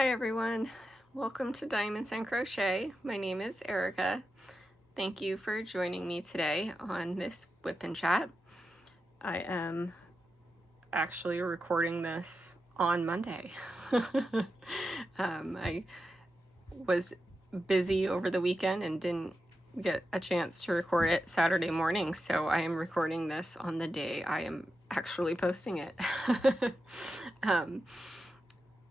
Hi everyone, welcome to Diamonds and Crochet. My name is Erica. Thank you for joining me today on this WIP and chat. I am actually recording this on Monday. I was busy over the weekend and didn't get a chance to record it Saturday morning, so I am recording this on the day I am actually posting it.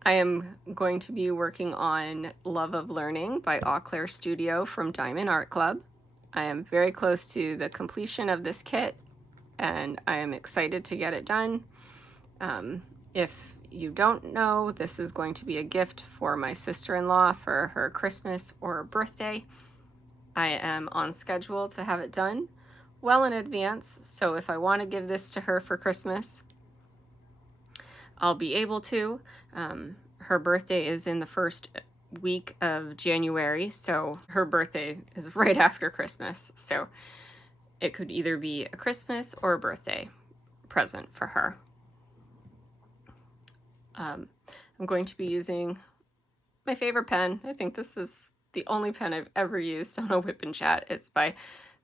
I am going to be working on Love of Learning by Auclair Studio from Diamond Art Club. I am very close to the completion of this kit and I am excited to get it done. If you don't know, this is going to be a gift for my sister-in-law for her Christmas or birthday. I am on schedule to have it done well in advance, so if I want to give this to her for Christmas, I'll be able to. Her birthday is in the first week of January, so her birthday is right after Christmas. So it could either be a Christmas or a birthday present for her. I'm going to be using my favorite pen. I think this is the only pen I've ever used on a WIP and chat. It's by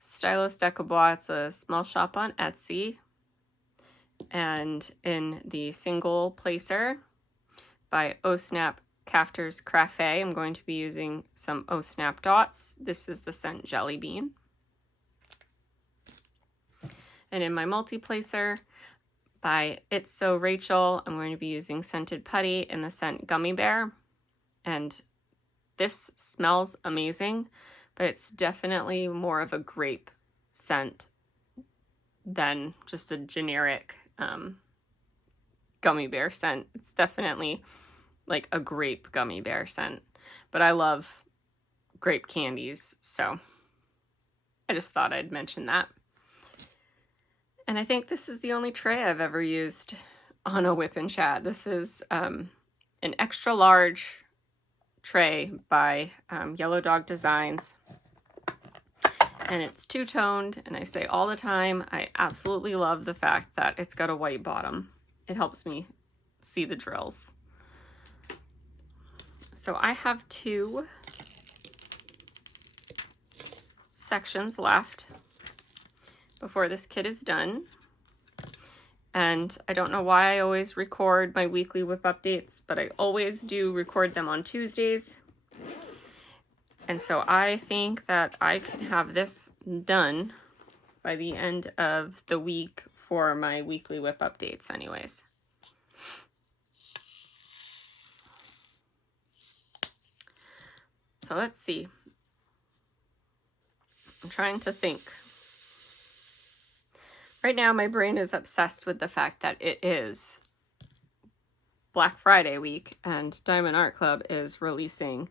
Stylos Decobois. It's a small shop on Etsy. And in the single placer by Snap Cafters Craft, I'm going to be using some Snap dots. This is the scent Jelly Bean. And in my multi-placer by It's So Rachel, I'm going to be using Scented Putty in the scent Gummy Bear. And this smells amazing, but it's definitely more of a grape scent than just a generic gummy bear scent. It's definitely like a grape gummy bear scent, but I love grape candies, so I just thought I'd mention that. And I think this is the only tray I've ever used on a WIP and chat. This is an extra large tray by Yellow Dog Designs, and it's two-toned, and I say all the time, I absolutely love the fact that it's got a white bottom. It helps me see the drills. So I have 2 sections left before this kit is done. And I don't know why I always record my weekly WIP updates, but I always do record them on Tuesdays. And so I think that I can have this done by the end of the week for my weekly WIP updates anyways. So let's see. I'm trying to think. Right now my brain is obsessed with the fact that it is Black Friday week and Diamond Art Club is releasing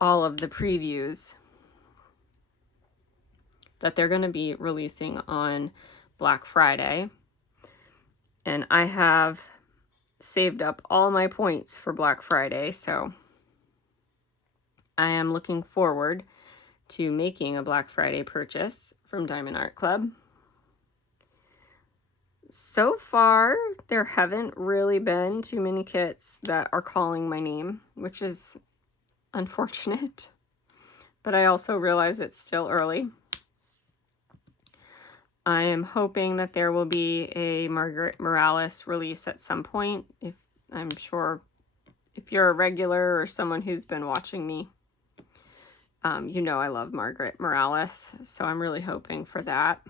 all of the previews that they're going to be releasing on Black Friday. And I have saved up all my points for Black Friday, so I am looking forward to making a Black Friday purchase from Diamond Art Club. So far, there haven't really been too many kits that are calling my name, which is unfortunate, but I also realize it's still early. I am hoping that there will be a Margaret Morales release at some point. I'm sure if you're a regular or someone who's been watching me, you know I love Margaret Morales, so I'm really hoping for that.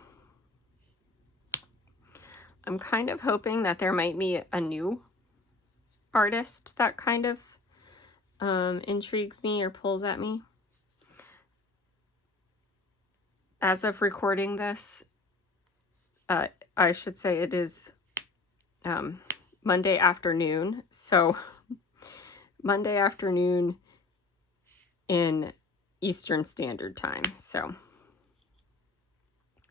I'm kind of hoping that there might be a new artist that kind of intrigues me or pulls at me. As of recording this, I should say it is Monday afternoon, so Monday afternoon in Eastern Standard Time. So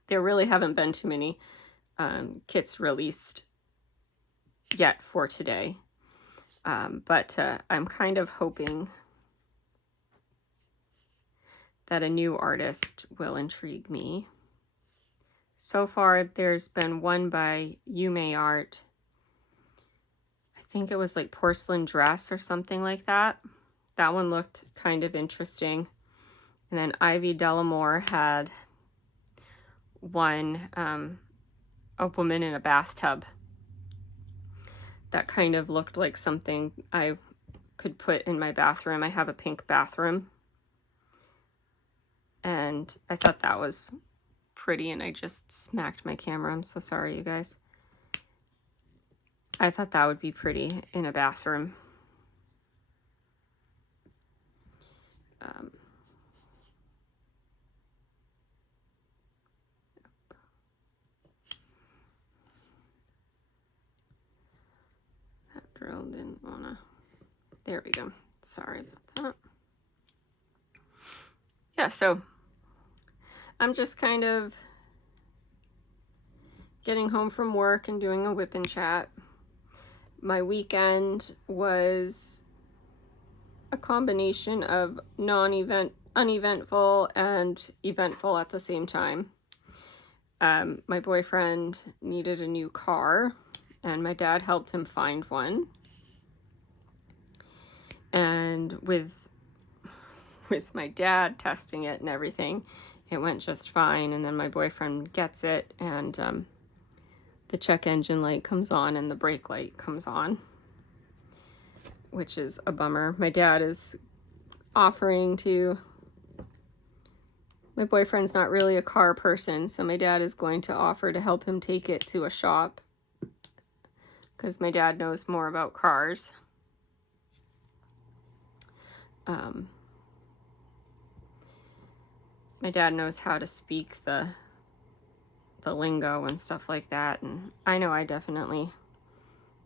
there really haven't been too many kits released yet for today. But I'm kind of hoping that a new artist will intrigue me. So far, there's been one by Yume Art. I think it was like porcelain dress or something like that. That one looked kind of interesting. And then Ivy Delamore had one, a woman in a bathtub. That kind of looked like something I could put in my bathroom. I have a pink bathroom. And I thought that was pretty, and I just smacked my camera. I'm so sorry, you guys. I thought that would be pretty in a bathroom. That drill didn't wanna. There we go. Sorry about that. Yeah, so I'm just kind of getting home from work and doing a WIP and chat. My weekend was a combination of uneventful and eventful at the same time. My boyfriend needed a new car, and my dad helped him find one. And with my dad testing it and everything, it went just fine. And then my boyfriend gets it, and the check engine light comes on and the brake light comes on, which is a bummer. My dad is offering to, my boyfriend's not really a car person, so my dad is going to offer to help him take it to a shop, because my dad knows more about cars. My dad knows how to speak the lingo and stuff like that, and I know I definitely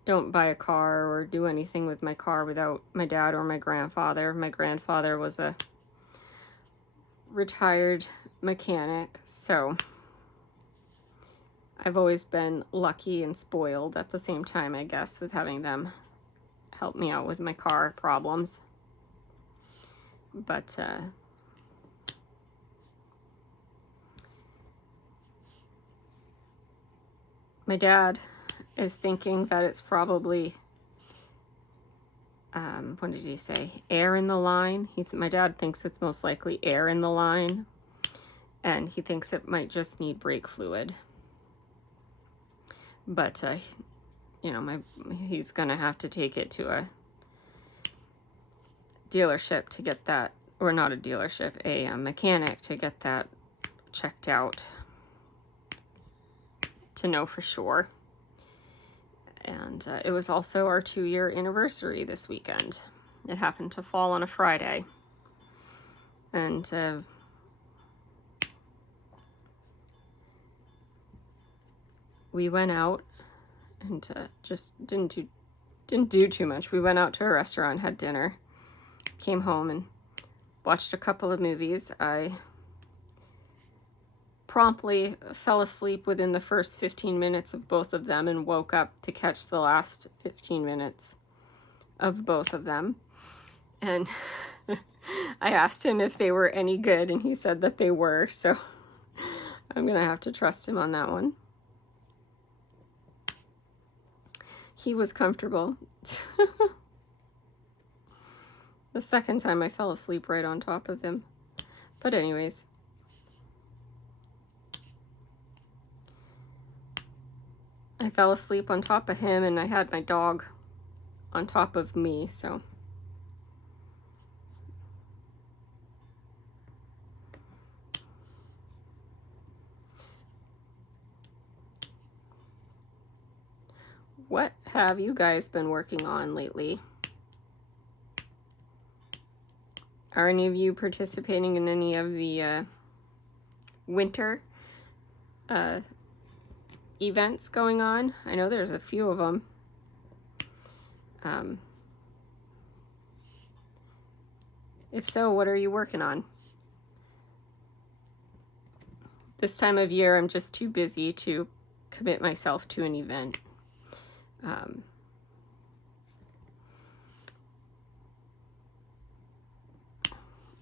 don't buy a car or do anything with my car without my dad or my grandfather. My grandfather was a retired mechanic, so I've always been lucky and spoiled at the same time, I guess, with having them help me out with my car problems. But my dad is thinking that it's probably, what did he say? Air in the line. My dad thinks it's most likely air in the line, and he thinks it might just need brake fluid. But, you know, he's gonna have to take it to a dealership to get that, or not a dealership, a mechanic to get that checked out to know for sure. And it was also our 2-year anniversary this weekend. It happened to fall on a Friday. And we went out and just didn't do too much. We went out to a restaurant, had dinner, came home and watched a couple of movies. I promptly fell asleep within the first 15 minutes of both of them and woke up to catch the last 15 minutes of both of them. And I asked him if they were any good, and he said that they were, so I'm gonna have to trust him on that one. He was comfortable. The second time I fell asleep right on top of him. But anyways. I fell asleep on top of him, and I had my dog on top of me, so. What have you guys been working on lately? Are any of you participating in any of the winter events going on? I know there's a few of them. If so, what are you working on? This time of year, I'm just too busy to commit myself to an event.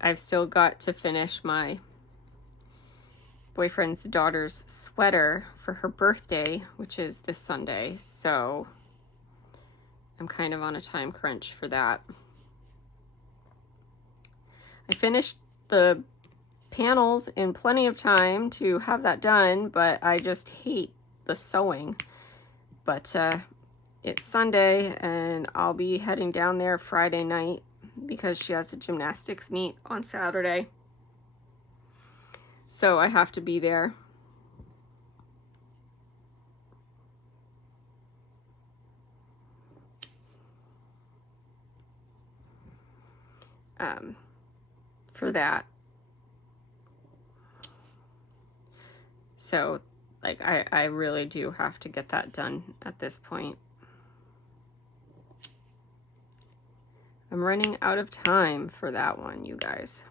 I've still got to finish my boyfriend's daughter's sweater for her birthday, which is this Sunday, so I'm kind of on a time crunch for that. I finished the panels in plenty of time to have that done, but I just hate the sewing. But it's Sunday and I'll be heading down there Friday night because she has a gymnastics meet on Saturday. So I have to be there. For that. So like I really do have to get that done at this point. I'm running out of time for that one, you guys.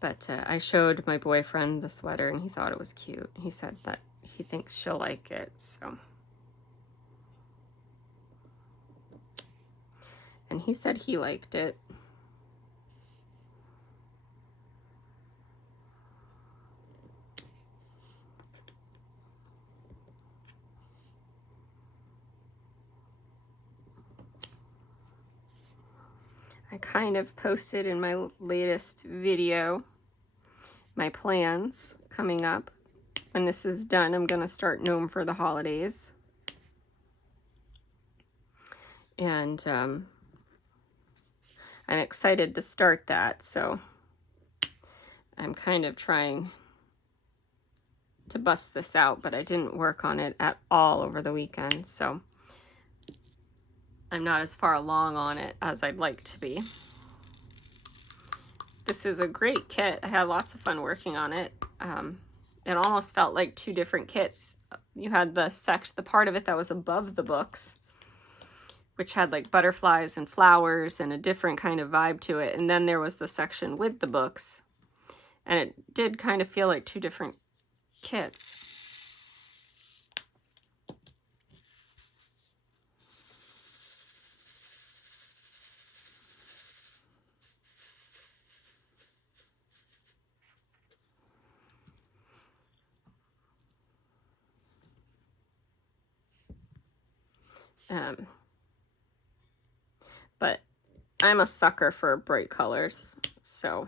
But I showed my boyfriend the sweater and he thought it was cute. He said that he thinks she'll like it, so. And he said he liked it. I kind of posted in my latest video my plans coming up. When this is done, I'm gonna start Gnome for the holidays. And I'm excited to start that, so I'm kind of trying to bust this out, but I didn't work on it at all over the weekend, so I'm not as far along on it as I'd like to be. This is a great kit. I had lots of fun working on it. It almost felt like two different kits. You had the part of it that was above the books, which had like butterflies and flowers and a different kind of vibe to it. And then there was the section with the books. And it did kind of feel like two different kits. But I'm a sucker for bright colors, so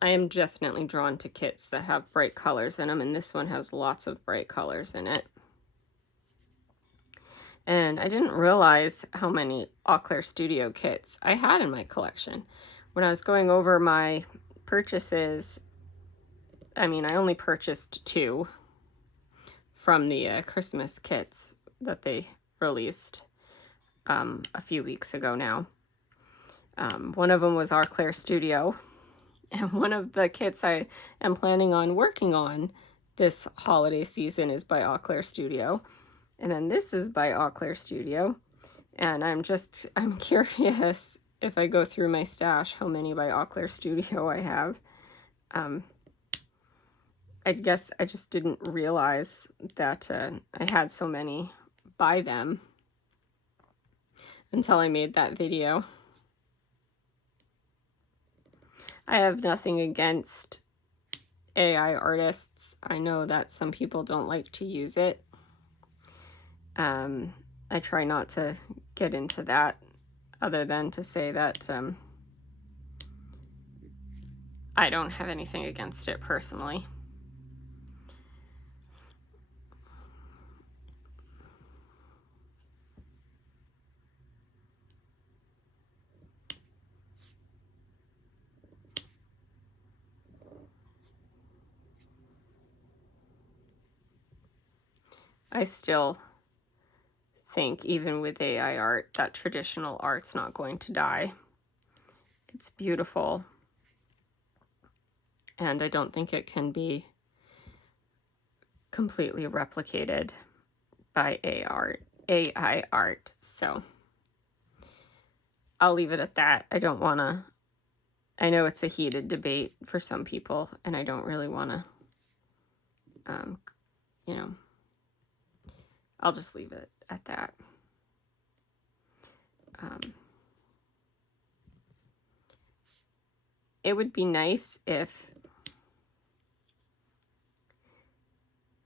I am definitely drawn to kits that have bright colors in them, and this one has lots of bright colors in it. And I didn't realize how many Auclair Studio kits I had in my collection. When I was going over my purchases, I mean, I only purchased 2 from the Christmas kits that they released a few weeks ago now. One of them was Auclair Studio, and one of the kits I am planning on working on this holiday season is by Auclair Studio. And then this is by Auclair Studio. And I'm curious if I go through my stash how many by Auclair Studio I have. I guess I just didn't realize that I had so many by them until I made that video. I have nothing against AI artists. I know that some people don't like to use it. I try not to get into that other than to say that I don't have anything against it personally. I still think, even with AI art, that traditional art's not going to die. It's beautiful. And I don't think it can be completely replicated by AI art. So I'll leave it at that. I don't want to, I know it's a heated debate for some people, and I don't really want to, you know, I'll just leave it at that. It would be nice if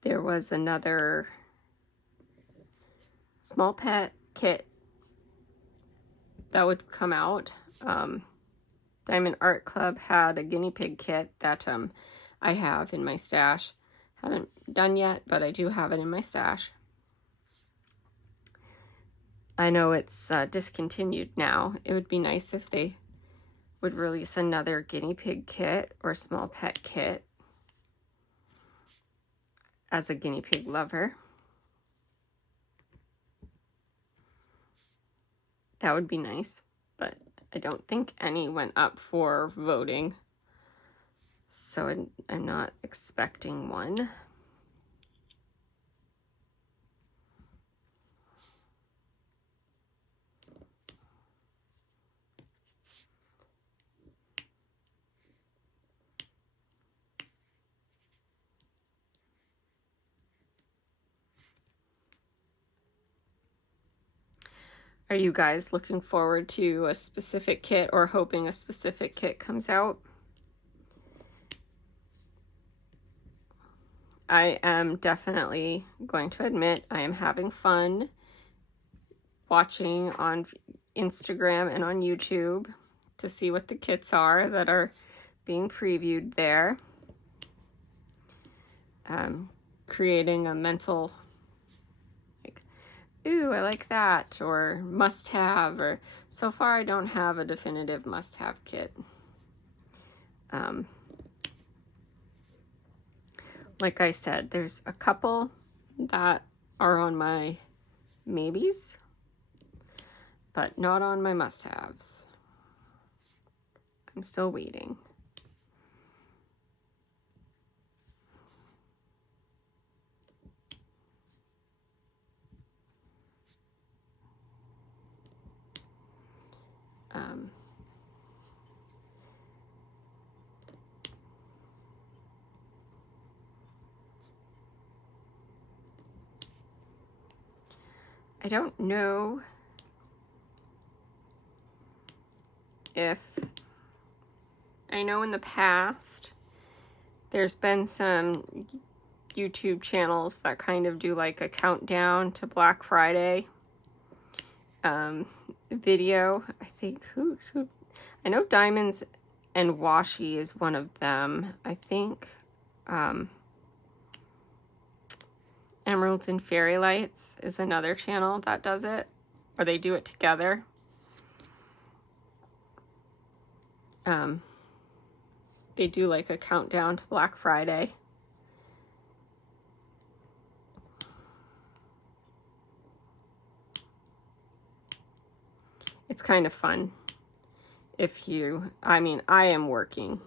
there was another small pet kit that would come out. Diamond Art Club had a guinea pig kit that I have in my stash. Haven't done yet, but I do have it in my stash. I know it's discontinued now. It would be nice if they would release another guinea pig kit or small pet kit as a guinea pig lover. That would be nice, but I don't think any went up for voting, so I'm not expecting one. Are you guys looking forward to a specific kit or hoping a specific kit comes out? I am definitely going to admit I am having fun watching on Instagram and on YouTube to see what the kits are that are being previewed there. Creating a mental, like, ooh, I like that, or must have, or so far I don't have a definitive must have kit. Like I said, there's a couple that are on my maybes, but not on my must-haves. I'm still waiting. I don't know if, I know in the past there's been some YouTube channels that kind of do like a countdown to Black Friday video. I think who I know Diamonds and Washi is one of them. I think Emeralds and Fairy Lights is another channel that does it, or they do it together. They do like a countdown to Black Friday. It's kind of fun if you, I mean, I am working,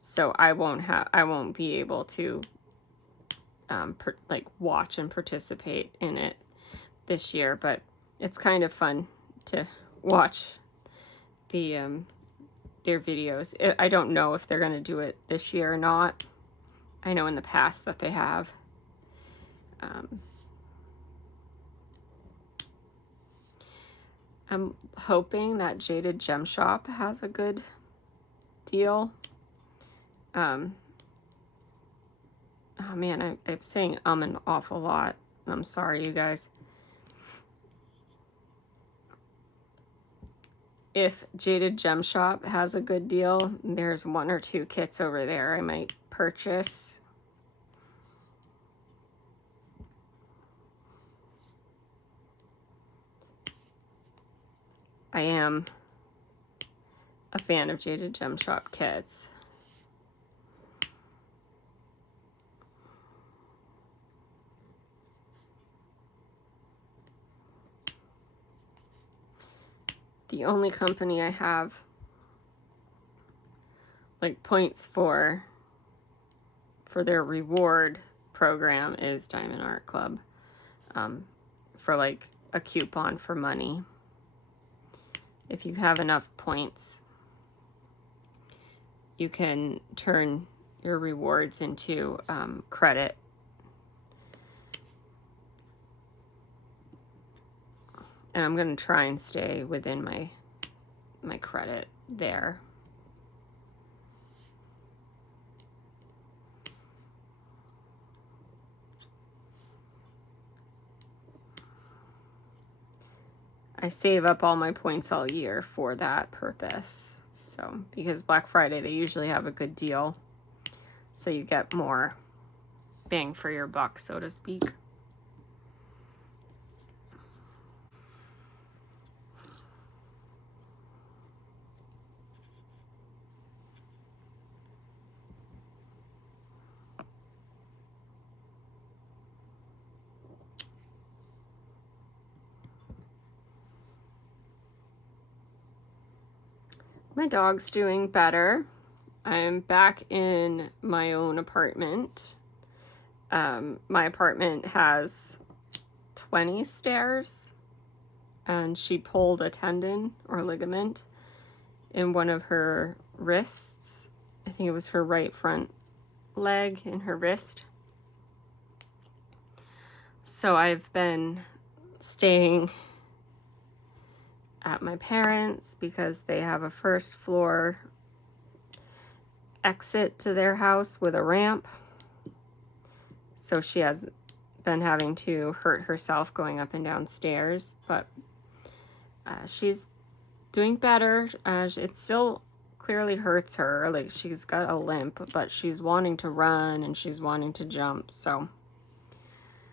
so I won't be able to like watch and participate in it this year, but it's kind of fun to watch the their videos. I don't know if they're going to do it this year or not. I know in the past that they have. I'm hoping that Jaded Gem Shop has a good deal. Oh man, I'm saying an awful lot. I'm sorry, you guys. If Jaded Gem Shop has a good deal, there's 1 or 2 kits over there I might purchase. I am a fan of Jaded Gem Shop kits. The only company I have like points for their reward program is Diamond Art Club, for like a coupon for money. If you have enough points, you can turn your rewards into credit. And I'm going to try and stay within my credit there. I save up all my points all year for that purpose. So, because Black Friday, they usually have a good deal. So you get more bang for your buck, so to speak. My dog's doing better. I'm back in my own apartment. My apartment has 20 stairs, and she pulled a tendon or ligament in one of her wrists. I think it was her right front leg in her wrist. So I've been staying at my parents' because they have a first floor exit to their house with a ramp. So she has been having to hurt herself going up and down stairs, but she's doing better. It still clearly hurts her, like she's got a limp, but she's wanting to run and she's wanting to jump, so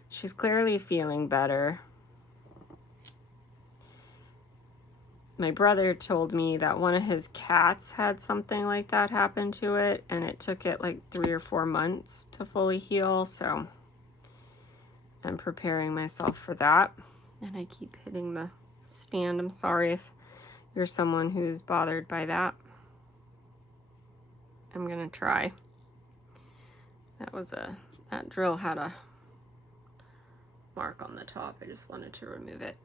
she's clearly feeling better. My brother told me that one of his cats had something like that happen to it, and it took it like 3 or 4 months to fully heal, so I'm preparing myself for that. And I keep hitting the stand. I'm sorry if you're someone who's bothered by that. I'm gonna try. That drill had a mark on the top. I just wanted to remove it.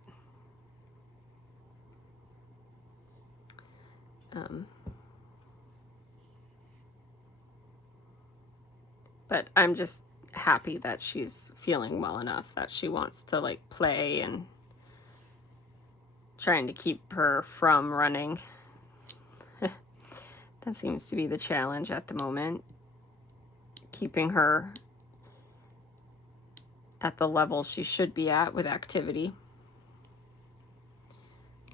But I'm just happy that she's feeling well enough that she wants to like play, and trying to keep her from running. That seems to be the challenge at the moment, keeping her at the level she should be at with activity.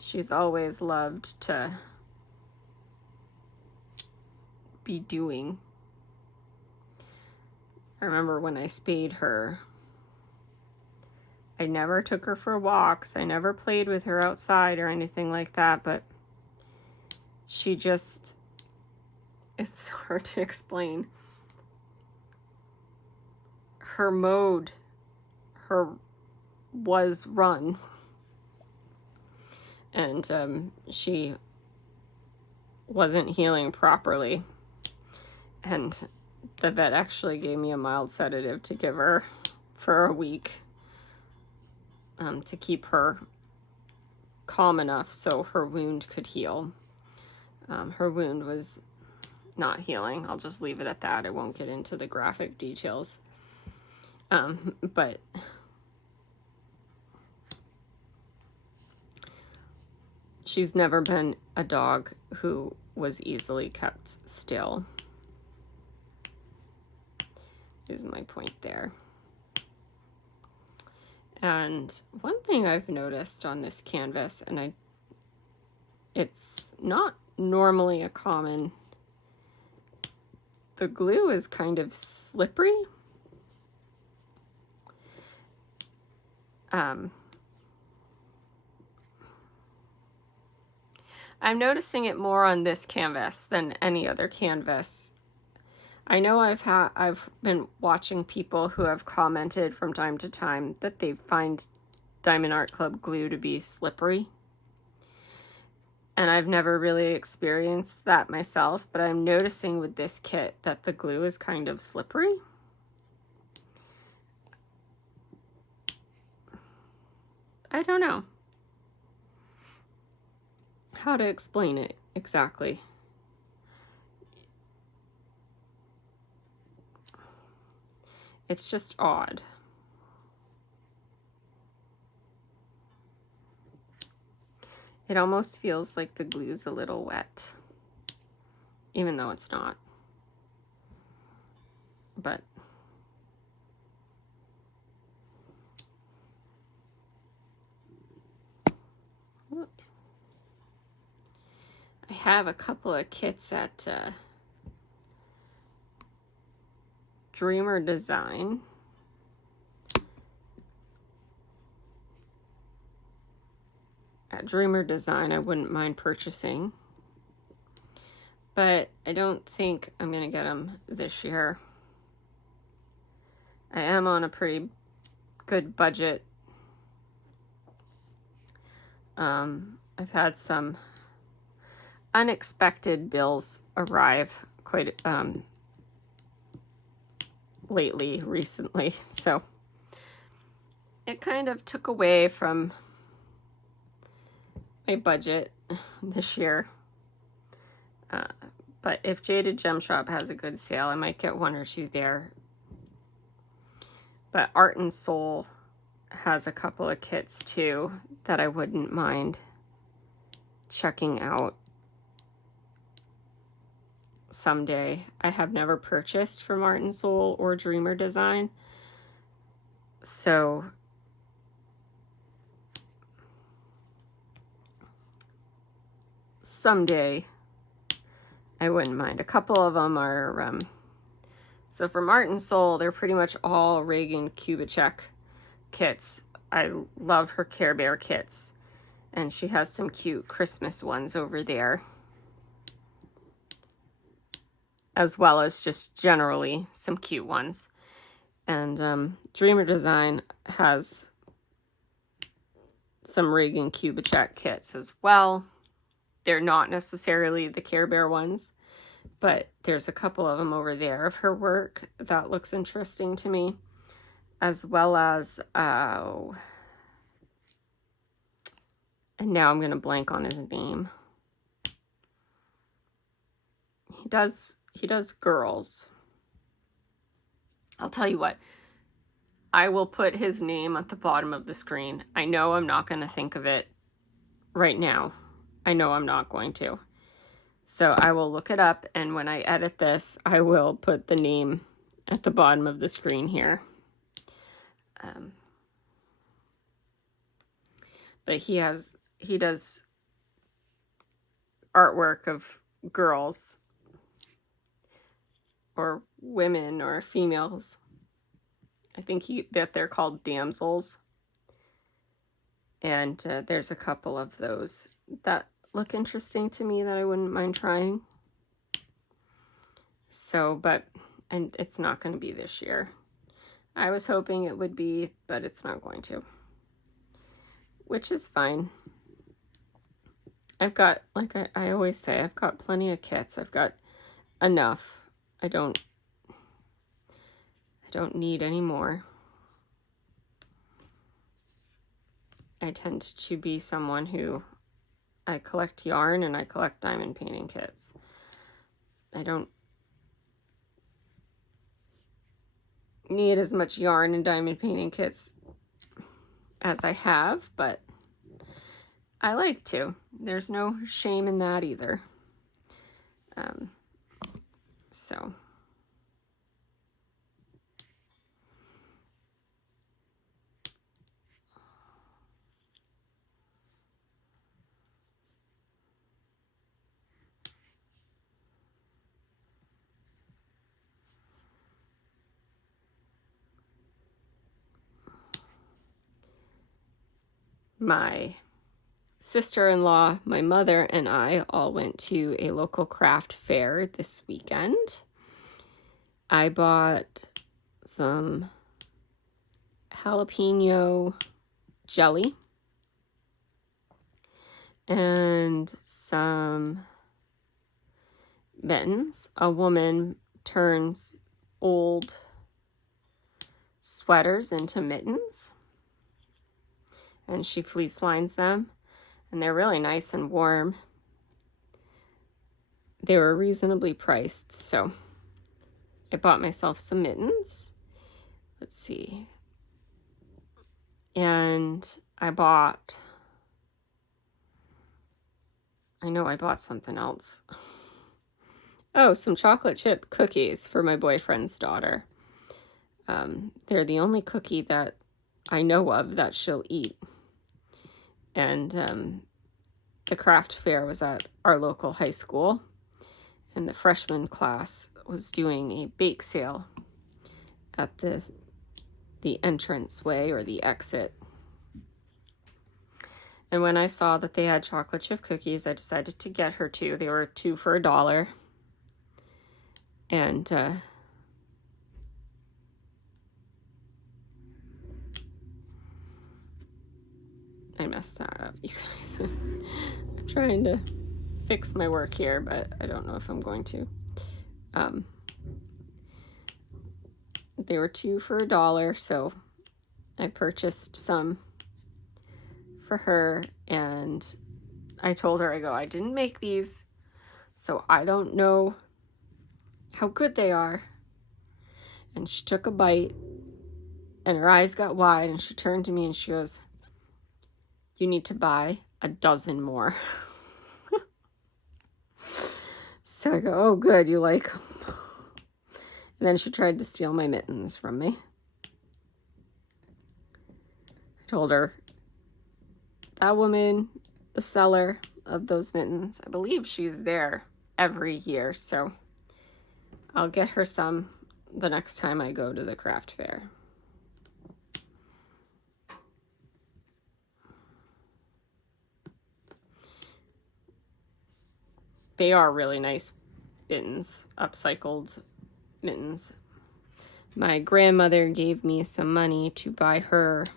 She's always loved to be doing. I remember when I spayed her, I never took her for walks. I never played with her outside or anything like that, but she just, it's hard to explain. Her mode, was run. And she wasn't healing properly. And the vet actually gave me a mild sedative to give her for a week, to keep her calm enough so her wound could heal. Her wound was not healing. I'll just leave it at that. I won't get into the graphic details. But she's never been a dog who was easily kept still, is my point there. And one thing I've noticed on this canvas, and it's not normally a common, the glue is kind of slippery. I'm noticing it more on this canvas than any other canvas. I know I've been watching people who have commented from time to time that they find Diamond Art Club glue to be slippery. And I've never really experienced that myself, but I'm noticing with this kit that the glue is kind of slippery. I don't know how to explain it exactly. It's just odd. It almost feels like the glue's a little wet, even though it's not. But Whoops. I have a couple of kits at Dreamer Design. At Dreamer Design, I wouldn't mind purchasing, but I don't think I'm going to get them this year. I am on a pretty good budget. I've had some unexpected bills arrive quite recently, so it kind of took away from my budget this year. But if Jaded Gem Shop has a good sale, I might get one or two there. But Art and Soul has a couple of kits too that I wouldn't mind checking out someday. I have never purchased from Art and Soul or Dreamer Design, so someday I wouldn't mind. A couple of them are so from Art and Soul, they're pretty much all Reagan Kubitschek kits. I love her Care Bear kits, and she has some cute Christmas ones over there, as well as just generally some cute ones. And Dreamer Design has some Reagan Kubitschek kits as well. They're not necessarily the Care Bear ones, but there's a couple of them over there of her work that looks interesting to me, as well as and now I'm gonna blank on his name. He does girls. I'll tell you what, I will put his name at the bottom of the screen. I know I'm not going to think of it right now. I know I'm not going to. So I will look it up, and when I edit this, I will put the name at the bottom of the screen here. But he does artwork of girls or women or females. I think that they're called damsels. And there's a couple of those that look interesting to me that I wouldn't mind trying. So, and it's not going to be this year. I was hoping it would be, but it's not going to, which is fine. I've got, like I always say, I've got plenty of kits. I've got enough. I don't need any more. I tend to be someone who, I collect yarn and I collect diamond painting kits. I don't need as much yarn and diamond painting kits as I have, but I like to. There's no shame in that either. So my sister-in-law, my mother, and I all went to a local craft fair this weekend. I bought some jalapeno jelly and some mittens. A woman turns old sweaters into mittens, and she fleece lines them, and they're really nice and warm. They were reasonably priced, so I bought myself some mittens. Let's see. And I bought something else. Oh, some chocolate chip cookies for my boyfriend's daughter. They're the only cookie that I know of that she'll eat. And the craft fair was at our local high school, and the freshman class was doing a bake sale at the entranceway or the exit. And when I saw that they had chocolate chip cookies, I decided to get her two. They were 2 for $1. And I messed that up, you guys. I'm trying to fix my work here, but I don't know if I'm going to. They were 2 for $1, so I purchased some for her, and I told her, I didn't make these, so I don't know how good they are. And she took a bite, and her eyes got wide, and she turned to me and she goes, "You need to buy a dozen more." So I go, "Oh, good, you like them." And then she tried to steal my mittens from me. I told her, that woman, the seller of those mittens, I believe she's there every year, so I'll get her some the next time I go to the craft fair. They are really nice mittens, upcycled mittens. My grandmother gave me some money to buy her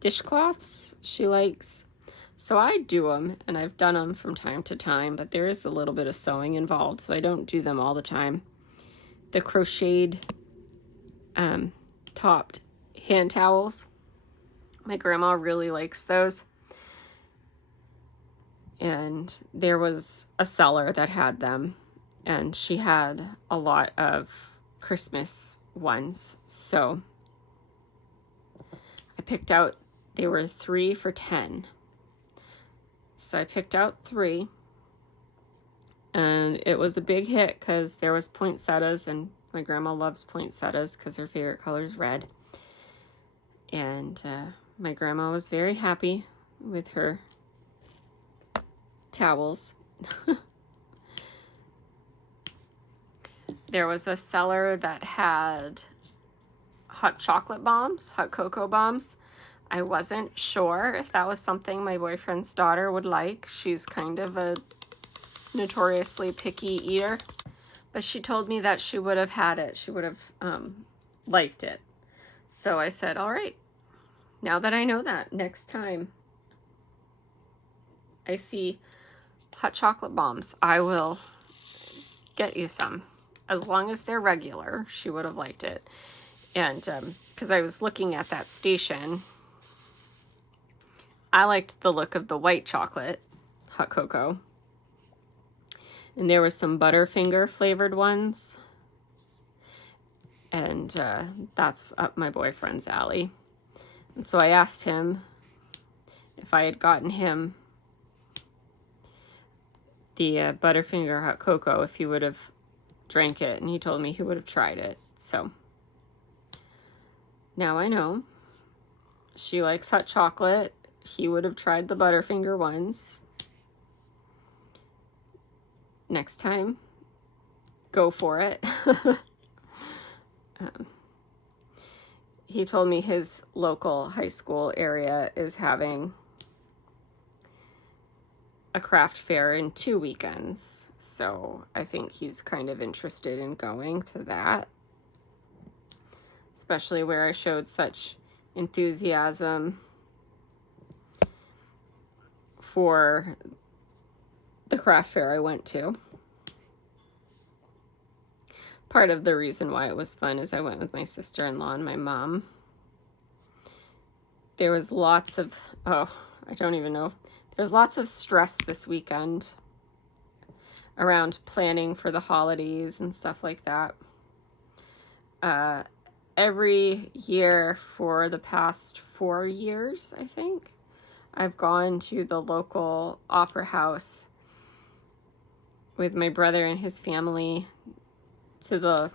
dishcloths she likes. So I do them, and I've done them from time to time, but there is a little bit of sewing involved, so I don't do them all the time. The crocheted topped hand towels, my grandma really likes those. And there was a seller that had them, and she had a lot of Christmas ones. So I picked out, they were 3 for $10. So I picked out 3, and it was a big hit because there was poinsettias, and my grandma loves poinsettias because her favorite color is red. And my grandma was very happy with her towels. There was a seller that had hot chocolate bombs, hot cocoa bombs. I wasn't sure if that was something my boyfriend's daughter would like. She's kind of a notoriously picky eater, but she told me that she would have had it. She would have liked it. So I said, all right, now that I know that, next time I see hot chocolate bombs, I will get you some. As long as they're regular, she would have liked it. And because I was looking at that station, I liked the look of the white chocolate hot cocoa. And there was some Butterfinger flavored ones. And that's up my boyfriend's alley. And so I asked him if I had gotten him the Butterfinger hot cocoa, if he would have drank it, and he told me he would have tried it. So now I know she likes hot chocolate. He would have tried the Butterfinger ones. Next time, go for it. He told me his local high school area is having a craft fair in 2 weekends, so I think he's kind of interested in going to that, especially where I showed such enthusiasm for the craft fair I went to. Part of the reason why it was fun is I went with my sister-in-law and my mom. There was lots of, I don't even know. There was lots of stress this weekend around planning for the holidays and stuff like that. Every year for the past 4 years, I think, I've gone to the local opera house with my brother and his family to the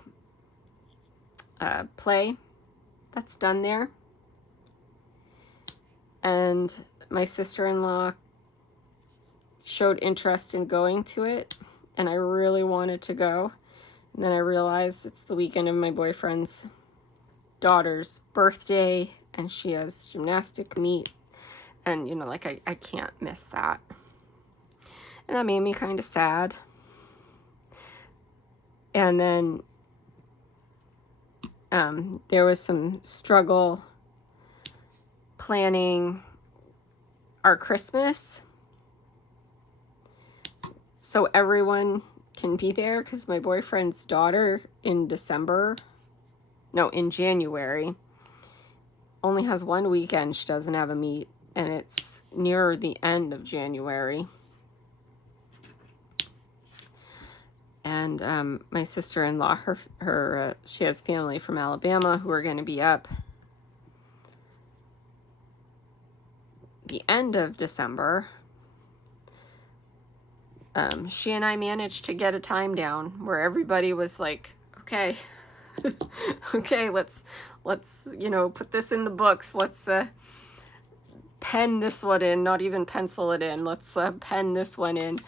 play that's done there. and my sister-in-law showed interest in going to it, and I really wanted to go. And then I realized it's the weekend of my boyfriend's daughter's birthday, and she has gymnastic meet, and, you know, like, I can't miss that. And that made me kind of sad. And then there was some struggle planning our Christmas so everyone can be there, because my boyfriend's daughter in January only has one weekend she doesn't have a meet, and it's near the end of January. And my sister-in-law, she has family from Alabama who are going to be up the end of December. She and I managed to get a time down where everybody was like, okay, okay, let's, you know, put this in the books. Let's pen this one in, not even pencil it in. Let's pen this one in.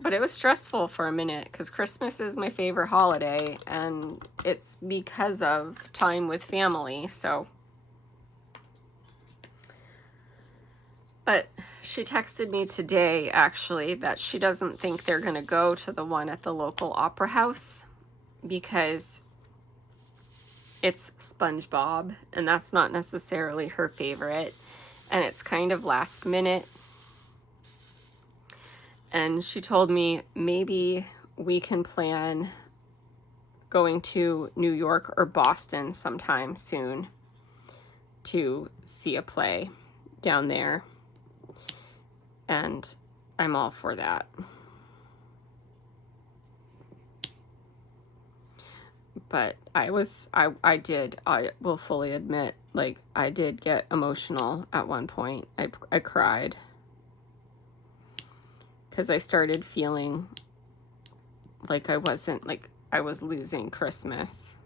But it was stressful for a minute, because Christmas is my favorite holiday, and it's because of time with family, so. But she texted me today, actually, that she doesn't think they're going to go to the one at the local opera house because it's SpongeBob, and that's not necessarily her favorite, and it's kind of last minute. And she told me maybe we can plan going to New York or Boston sometime soon to see a play down there. And I'm all for that. But I will fully admit, like, I did get emotional at one point. I cried. Because I started feeling like I was losing Christmas.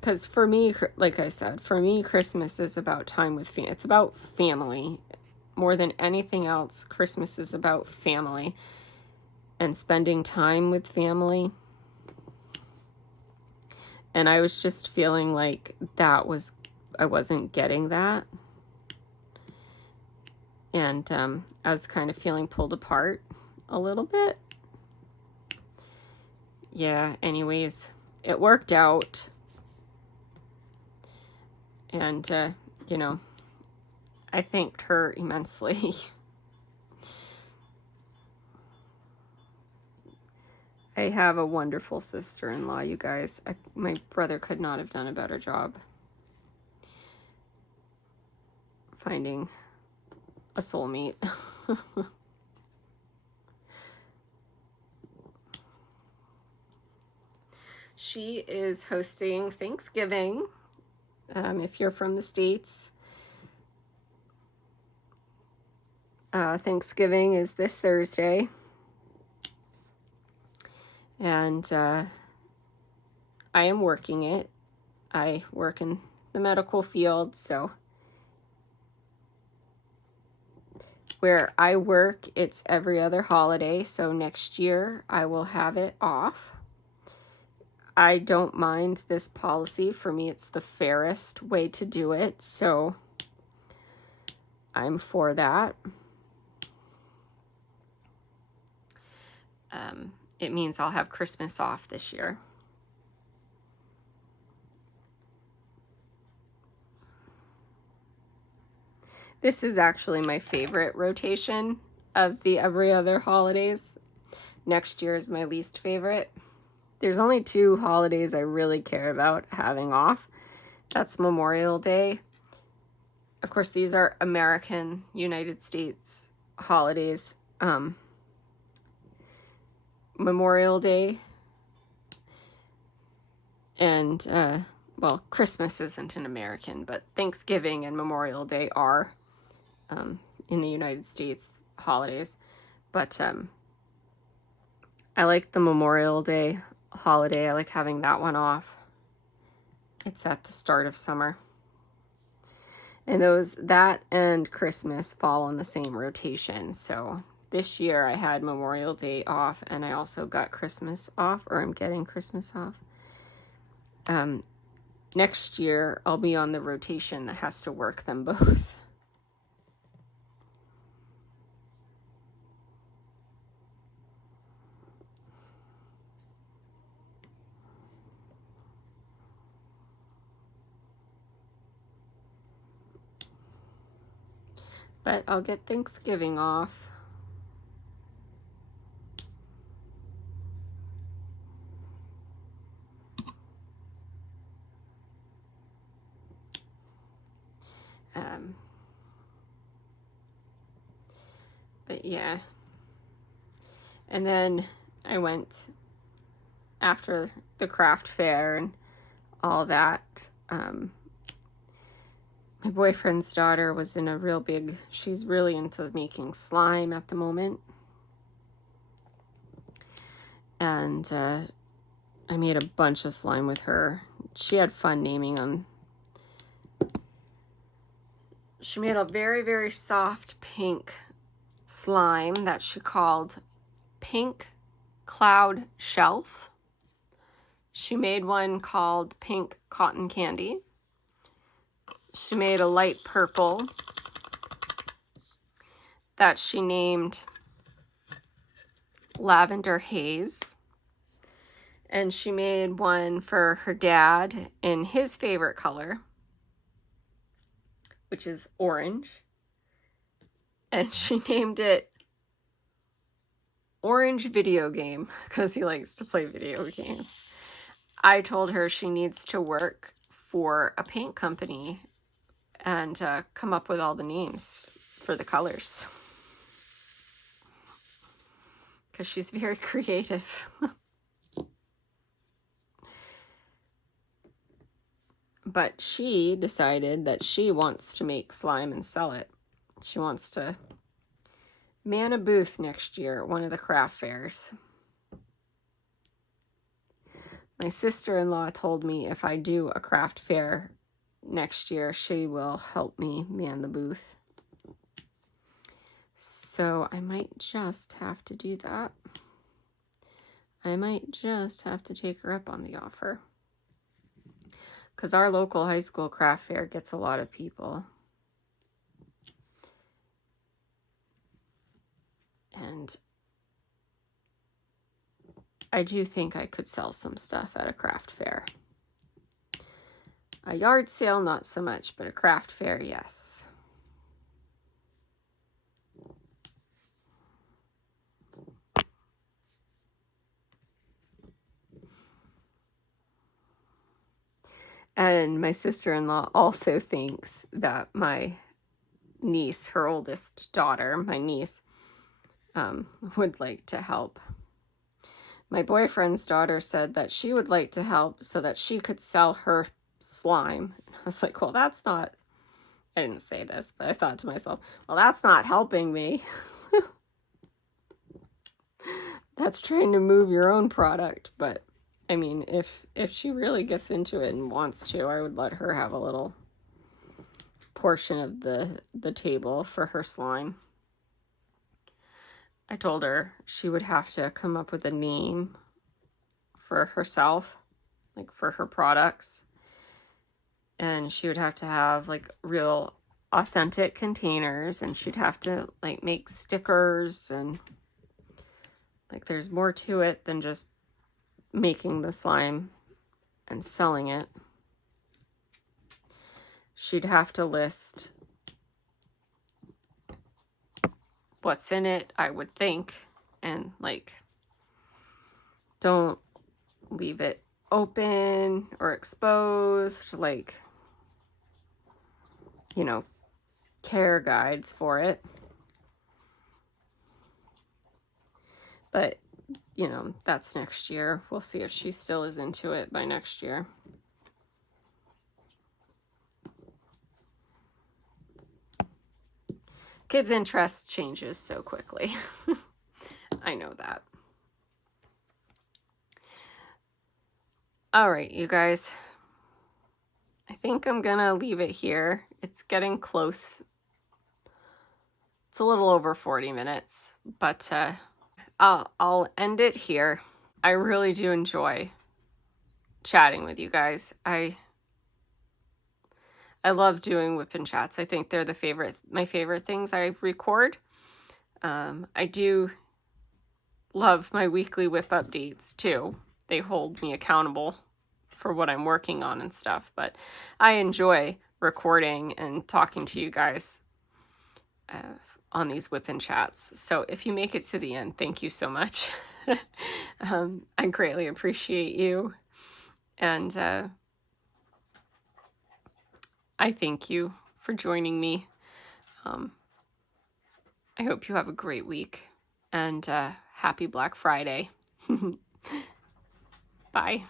Because for me, like I said, for me, Christmas is about time with family. It's about family. More than anything else, Christmas is about family and spending time with family. And I was just feeling like I wasn't getting that. And I was kind of feeling pulled apart a little bit. Yeah, anyways, it worked out. And, you know, I thanked her immensely. I have a wonderful sister-in-law, you guys. My brother could not have done a better job finding a soulmate. She is hosting Thanksgiving. If you're from the States, Thanksgiving is this Thursday. And I am working it. I work in the medical field, so where I work, it's every other holiday, so next year I will have it off. I don't mind this policy. For me, it's the fairest way to do it, so I'm for that. It means I'll have Christmas off this year. This is actually my favorite rotation of the every other holidays. Next year is my least favorite. There's only 2 holidays I really care about having off. That's Memorial Day. Of course, these are American, United States holidays. Memorial Day and, well, Christmas isn't an American, but Thanksgiving and Memorial Day are in the United States holidays. But I like the Memorial Day holiday. I like having that one off. It's at the start of summer. And that and Christmas fall on the same rotation. So this year I had Memorial Day off, and I also got Christmas off, or I'm getting Christmas off. Next year I'll be on the rotation that has to work them both. But I'll get Thanksgiving off. But yeah. And then I went after the craft fair and all that. My boyfriend's daughter was in a real big, she's really into making slime at the moment. And I made a bunch of slime with her. She had fun naming them. She made a very, very soft pink slime that she called Pink Cloud Shelf. She made one called Pink Cotton Candy. She made a light purple that she named Lavender Haze. And she made one for her dad in his favorite color, which is orange. And she named it Orange Video Game because he likes to play video games. I told her she needs to work for a paint company and come up with all the names for the colors because she's very creative. But she decided that she wants to make slime and sell it. She wants to man a booth next year at one of the craft fairs. My sister-in-law told me if I do a craft fair next year, she will help me man the booth. So I might just have to do that. I might just have to take her up on the offer. Because our local high school craft fair gets a lot of people. And I do think I could sell some stuff at a craft fair. A yard sale, not so much, but a craft fair, yes. And my sister-in-law also thinks that my niece, her oldest daughter, my niece, would like to help. My boyfriend's daughter said that she would like to help so that she could sell her slime. I was like, well, that's not, I didn't say this, but I thought to myself, well, that's not helping me. That's trying to move your own product. But I mean, if she really gets into it and wants to, I would let her have a little portion of the table for her slime. I told her she would have to come up with a name for herself, like for her products. And she would have to have like real authentic containers, and she'd have to like make stickers, and like there's more to it than just making the slime and selling it. She'd have to list what's in it, I would think, and like don't leave it open or exposed, like, you know, care guides for it. But you know, that's next year. We'll see if she still is into it by next year. Kids' interest changes so quickly. I know that. All right, you guys. think I'm gonna leave it here. It's getting close. It's a little over 40 minutes, but I'll end it here. I really do enjoy chatting with you guys. I love doing WIP and chats. I think they're my favorite things I record. I do love my weekly WIP updates too. They hold me accountable for what I'm working on and stuff, but I enjoy recording and talking to you guys on these WIP and chats. So if you make it to the end, thank you so much. I greatly appreciate you, and I thank you for joining me. I hope you have a great week, and happy Black Friday. Bye.